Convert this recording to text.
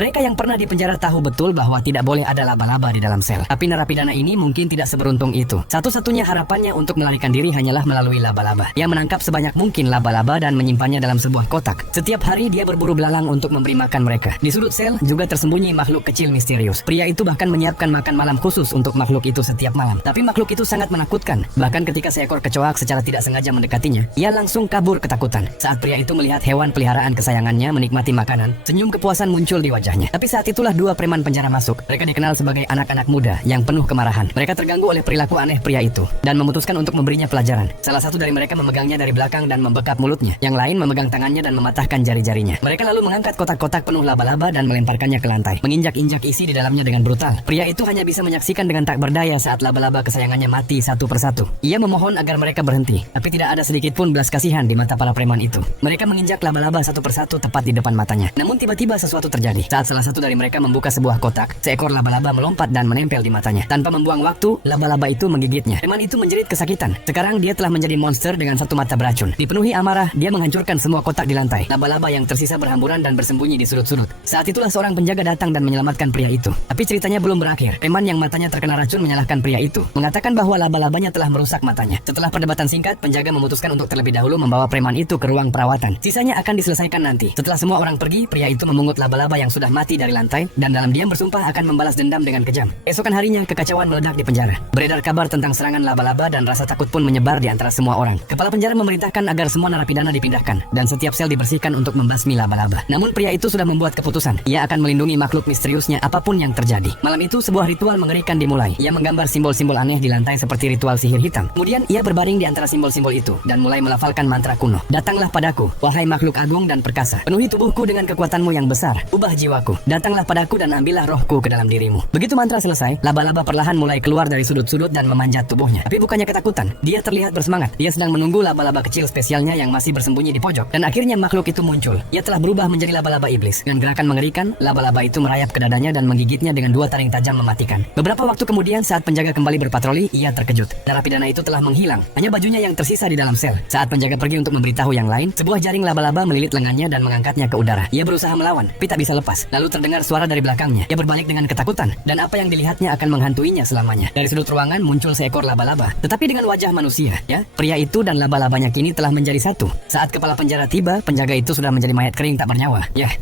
Mereka yang pernah dipenjara tahu betul bahwa tidak boleh ada laba-laba di dalam sel. Tapi narapidana ini mungkin tidak seberuntung itu. Satu-satunya harapannya untuk melarikan diri hanyalah melalui laba-laba. Ia menangkap sebanyak mungkin laba-laba dan menyimpannya dalam sebuah kotak. Setiap hari dia berburu belalang untuk memberi makan mereka. Di sudut sel juga tersembunyi makhluk kecil misterius. Pria itu bahkan menyiapkan makan malam khusus untuk makhluk itu setiap malam. Tapi makhluk itu sangat menakutkan. Bahkan ketika seekor kecoak secara tidak sengaja mendekatinya, ia langsung kabur ketakutan. Saat pria itu melihat hewan peliharaan kesayangannya menikmati makanan, senyum kepuasan muncul di wajahnya. Tapi saat itulah dua preman penjara masuk. Mereka dikenal sebagai anak-anak muda yang penuh kemarahan. Mereka terganggu oleh perilaku aneh pria itu dan memutuskan untuk memberinya pelajaran. Salah satu dari mereka memegangnya dari belakang dan membekap mulutnya. Yang lain memegang tangannya dan mematahkan jari-jarinya. Mereka lalu mengangkat kotak-kotak penuh laba-laba dan melemparkannya ke lantai, menginjak-injak isi di dalamnya dengan brutal. Pria itu hanya bisa menyaksikan dengan tak berdaya saat laba-laba kesayangannya mati satu persatu. Ia memohon agar mereka berhenti, tapi tidak ada sedikit pun belas kasihan di mata para preman itu. Mereka menginjak laba-laba satu persatu tepat di depan matanya. Namun tiba-tiba sesuatu terjadi. Saat salah satu dari mereka membuka sebuah kotak, seekor laba-laba melompat dan menempel di matanya. Tanpa membuang waktu, laba-laba itu menggigitnya. Preman itu menjerit kesakitan. Sekarang dia telah menjadi monster dengan satu mata beracun. Dipenuhi amarah, dia menghancurkan semua kotak di lantai. Laba-laba yang tersisa berhamburan dan bersembunyi di sudut-sudut. Saat itulah seorang penjaga datang dan menyelamatkan pria itu. Tapi ceritanya belum berakhir. Preman yang matanya terkena racun menyalahkan pria itu, mengatakan bahwa laba-labanya telah merusak matanya. Setelah perdebatan singkat, penjaga memutuskan untuk terlebih dahulu membawa preman itu ke ruang perawatan. Sisanya akan diselesaikan nanti. Setelah semua orang pergi, pria itu memungut laba-laba yang sudah mati dari lantai dan dalam diam bersumpah akan membalas dendam dengan kejam. Esokan harinya, kekacauan meledak di penjara. Beredar kabar tentang serangan laba-laba dan rasa takut pun menyebar di antara semua orang. Kepala penjara memerintahkan agar semua narapidana dipindahkan dan setiap sel dibersihkan untuk membasmi laba-laba. Namun pria itu sudah membuat keputusan. Ia akan melindungi makhluk misteriusnya apapun yang terjadi. Malam itu sebuah ritual mengerikan dimulai. Ia menggambar simbol-simbol aneh di lantai seperti ritual sihir hitam. Kemudian ia berbaring di antara simbol-simbol itu dan mulai melafalkan mantra kuno. Datanglah padaku, wahai makhluk agung dan perkasa. Penuhi tubuhku dengan kekuatanmu yang besar. Ubah jiwaku. Datanglah padaku dan ambillah rohku ke dalam dirimu. Begitu mantra selesai, laba-laba perlahan mulai keluar dari sudut-sudut dan memanjat tubuhnya. Tapi bukannya ketakutan, dia terlihat bersemangat. Dia sedang menunggu laba-laba kecil spesialnya yang masih bersembunyi di pojok. Dan akhirnya makhluk itu muncul. Ia telah berubah menjadi laba-laba iblis. Dengan gerakan mengerikan, laba-laba itu merayap ke dadanya dan menggigitnya dengan dua taring tajam mematikan. Beberapa waktu kemudian, saat penjaga kembali berpatroli, ia terkejut. Narapidana itu telah menghilang. Hanya bajunya yang tersisa di dalam sel. Saat penjaga pergi untuk memberitahu yang lain, sebuah jaring laba-laba melilit lengannya dan mengangkatnya ke udara. Ia berusaha melawan, tapi tak bisa lepas. Lalu terdengar suara dari belakangnya. Ia berbalik dengan ketakutan, dan apa yang dilihatnya akan menghantuinya selamanya. Dari sudut ruangan muncul seekor laba-laba, tetapi dengan wajah manusia. Ya, pria itu dan laba-labanya kini telah menjadi satu. Saat kepala penjara tiba, penjaga itu sudah menjadi mayat kering tak bernyawa. Ya.